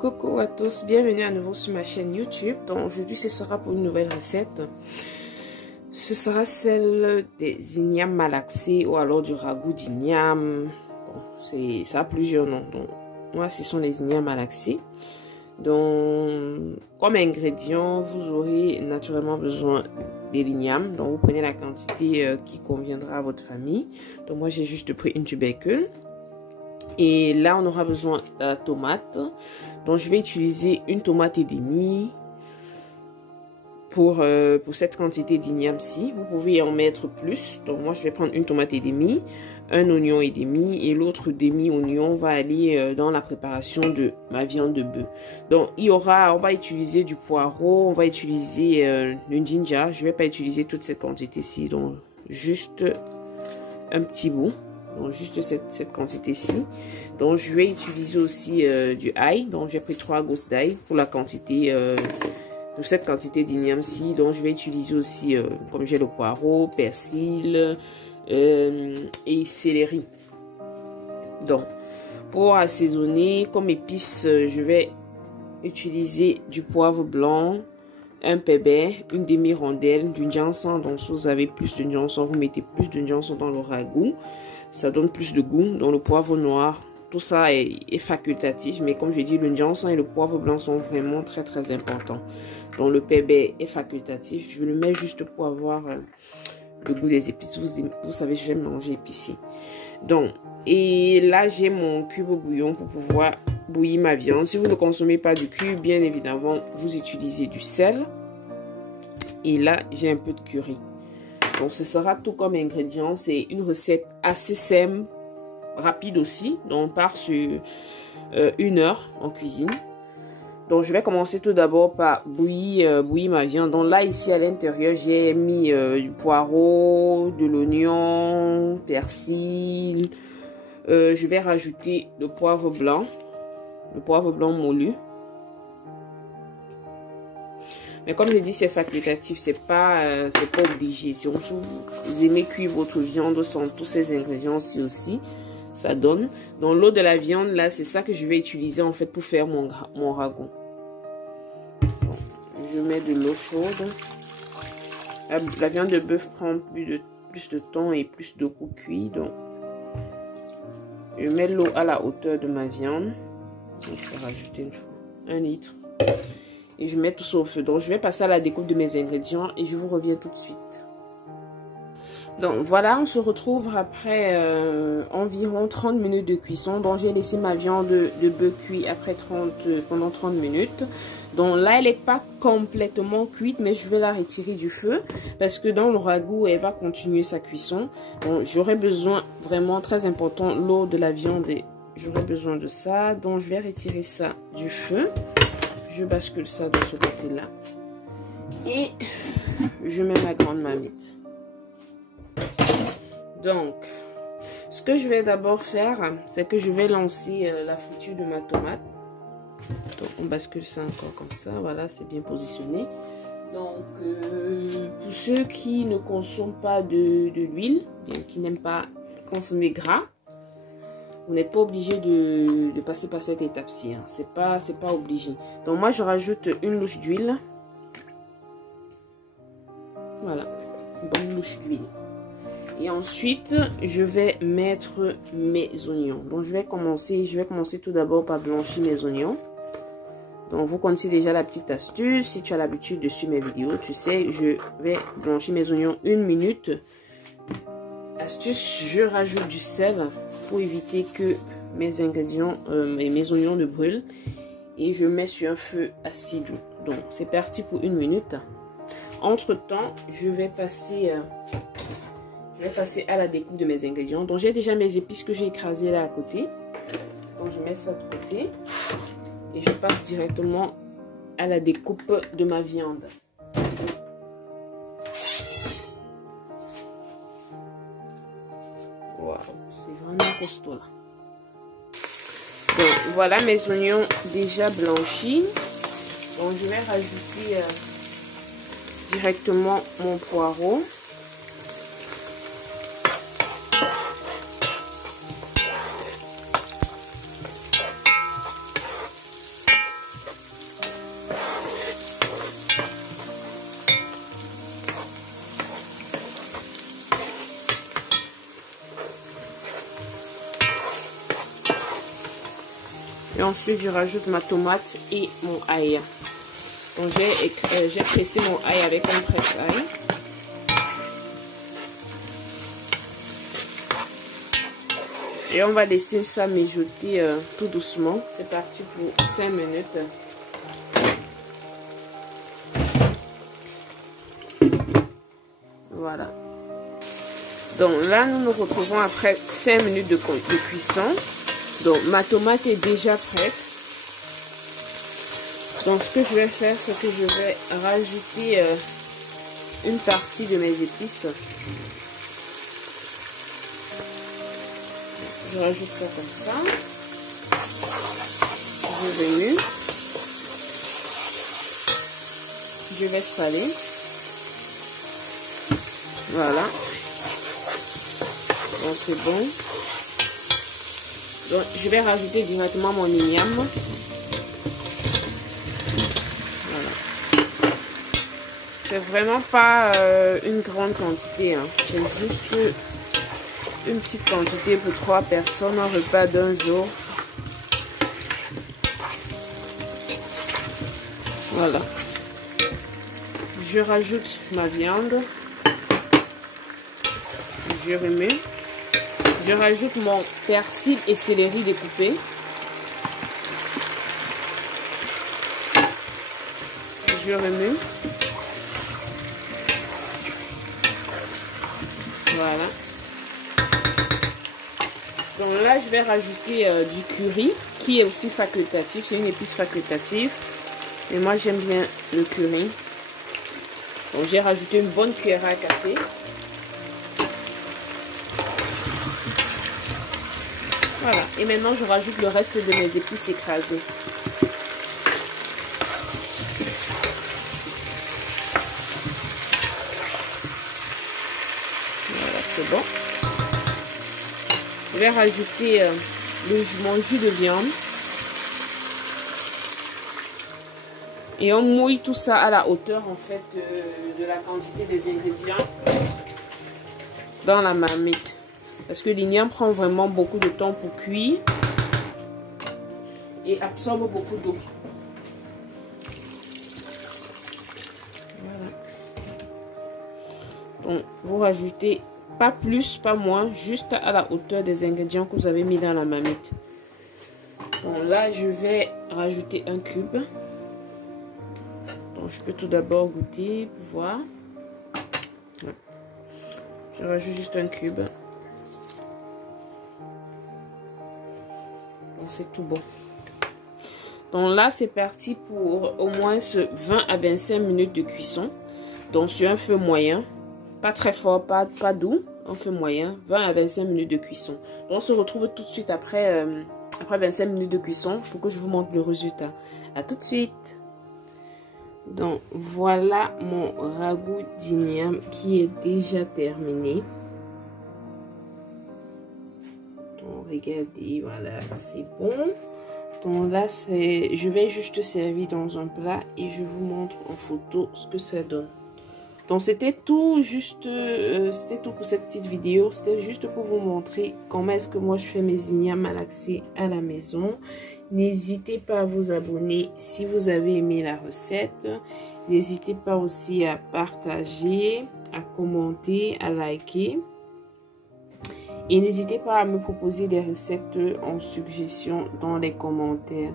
Coucou à tous, bienvenue à nouveau sur ma chaîne YouTube. Donc aujourd'hui ce sera pour une nouvelle recette. Ce sera celle des ignames malaxés ou alors du ragoût d'igname. Bon, ça a plusieurs noms. Donc moi ce sont les ignames malaxés. Donc comme ingrédient vous aurez naturellement besoin de l'igname. Donc vous prenez la quantité qui conviendra à votre famille. Donc moi j'ai juste pris une tubercule. Et là, on aura besoin de la tomate. Donc, je vais utiliser une tomate et demie pour cette quantité d'igname-ci. Vous pouvez en mettre plus. Donc, moi, je vais prendre une tomate et demie, un oignon et demi. Et l'autre demi-oignon va aller dans la préparation de ma viande de bœuf. Donc, on va utiliser du poireau, on va utiliser le ginger. Je ne vais pas utiliser toute cette quantité-ci. Donc, juste un petit bout. Donc juste cette quantité-ci. Donc je vais utiliser aussi du ail. Donc j'ai pris 3 gousses d'ail pour la quantité de cette quantité d'igname-ci. Donc je vais utiliser aussi, comme j'ai le poireau, persil et céleri. Donc pour assaisonner, comme épice, je vais utiliser du poivre blanc, un pépé, une demi-rondelle, du ginseng. Donc si vous avez plus de ginseng, vous mettez plus de ginseng dans le ragoût. Ça donne plus de goût. Dans le poivre noir, tout ça est facultatif. Mais comme je dis, le ginseng et le poivre blanc sont vraiment très très importants. Donc le pépé est facultatif. Je le mets juste pour avoir le goût des épices. Vous savez, j'aime manger épicé. Donc, et là j'ai mon cube au bouillon pour pouvoir bouillir ma viande. Si vous ne consommez pas du cube, bien évidemment, vous utilisez du sel. Et là, j'ai un peu de curry. Donc, ce sera tout comme ingrédient. C'est une recette assez simple, rapide aussi. Donc, on part sur 1 heure en cuisine. Donc, je vais commencer tout d'abord par bouillir ma viande. Donc, là, ici, à l'intérieur, j'ai mis du poireau, de l'oignon, persil. Je vais rajouter le poivre blanc moulu. Mais comme je dis, c'est facultatif, c'est pas obligé. Si vous aimez cuire votre viande sans tous ces ingrédients-ci aussi, ça donne. Dans l'eau de la viande, là, c'est ça que je vais utiliser en fait pour faire mon ragoût. Bon, je mets de l'eau chaude. La viande de bœuf prend plus de temps et plus d'eau pour cuire. Donc, je mets l'eau à la hauteur de ma viande. Donc, je vais rajouter 1 litre. Et je mets tout ça au feu. Donc, je vais passer à la découpe de mes ingrédients et je vous reviens tout de suite. Donc, voilà, on se retrouve après environ 30 minutes de cuisson. Donc, j'ai laissé ma viande de bœuf cuire pendant 30 minutes. Donc, là, elle n'est pas complètement cuite, mais je vais la retirer du feu parce que dans le ragoût, elle va continuer sa cuisson. Donc, j'aurai besoin, vraiment très important, l'eau de la viande. J'aurai besoin de ça. Donc, je vais retirer ça du feu. Je bascule ça de ce côté-là. Et je mets ma grande marmite. Donc, ce que je vais d'abord faire, c'est que je vais lancer la friture de ma tomate. Donc, on bascule ça encore comme ça. Voilà, c'est bien positionné. Donc, pour ceux qui ne consomment pas de l'huile, bien qui n'aiment pas consommer gras, vous n'êtes pas obligé de passer par cette étape-ci. Hein. C'est pas obligé. Donc moi, je rajoute une louche d'huile. Voilà. Une bonne louche d'huile. Et ensuite, je vais mettre mes oignons. Donc je vais commencer tout d'abord par blanchir mes oignons. Donc vous connaissez déjà la petite astuce. Si tu as l'habitude de suivre mes vidéos, tu sais, je vais blanchir mes oignons 1 minute. Astuce, je rajoute du sel pour éviter que mes ingrédients et mes oignons ne brûlent. Et je mets sur un feu assez doux. Donc, c'est parti pour 1 minute. Entre temps, je vais passer à la découpe de mes ingrédients. Donc, j'ai déjà mes épices que j'ai écrasées là à côté. Donc, je mets ça de côté. Et je passe directement à la découpe de ma viande. Waouh, c'est vraiment costaud là. Donc voilà mes oignons déjà blanchis. Donc je vais rajouter directement mon poireau. Et ensuite, je rajoute ma tomate et mon ail. Donc, j'ai pressé mon ail avec un presse-ail. Et on va laisser ça mijoter tout doucement. C'est parti pour 5 minutes. Voilà. Donc là, nous nous retrouvons après 5 minutes de cuisson. Donc ma tomate est déjà prête. Donc ce que je vais faire, c'est que je vais rajouter une partie de mes épices. Je rajoute ça comme ça. Je remue. Je vais saler. Voilà. Donc c'est bon. Donc je vais rajouter directement mon igname. Voilà. C'est vraiment pas une grande quantité. Hein. C'est juste une petite quantité pour 3 personnes, un repas d'un jour. Voilà. Je rajoute ma viande. Je remets. Je rajoute mon persil et céleri découpé. Je remets. Voilà. Donc là, je vais rajouter du curry, qui est aussi facultatif. C'est une épice facultative. Et moi, j'aime bien le curry. Donc j'ai rajouté une bonne cuillère à café. Voilà. Et maintenant, je rajoute le reste de mes épices écrasées. Voilà, c'est bon. Je vais rajouter mon jus de viande. Et on mouille tout ça à la hauteur en fait de la quantité des ingrédients dans la marmite. Parce que l'igname prend vraiment beaucoup de temps pour cuire et absorbe beaucoup d'eau. Voilà. Donc vous rajoutez pas plus, pas moins, juste à la hauteur des ingrédients que vous avez mis dans la marmite. Donc là je vais rajouter un cube. Donc je peux tout d'abord goûter pour voir. Je rajoute juste un cube. C'est tout bon. Donc là c'est parti pour au moins 20 à 25 minutes de cuisson. Donc sur un feu moyen, pas très fort, pas doux, un feu moyen, 20 à 25 minutes de cuisson. Donc on se retrouve tout de suite après 25 minutes de cuisson pour que je vous montre le résultat. À tout de suite. Donc voilà mon ragoût d'igname qui est déjà terminé. Regardez, voilà, c'est bon. Donc là, je vais juste servir dans un plat et je vous montre en photo ce que ça donne. Donc c'était tout juste, c'était tout pour cette petite vidéo. C'était juste pour vous montrer comment est-ce que moi je fais mes ignames malaxés à la maison. N'hésitez pas à vous abonner si vous avez aimé la recette. N'hésitez pas aussi à partager, à commenter, à liker. Et n'hésitez pas à me proposer des recettes en suggestion dans les commentaires.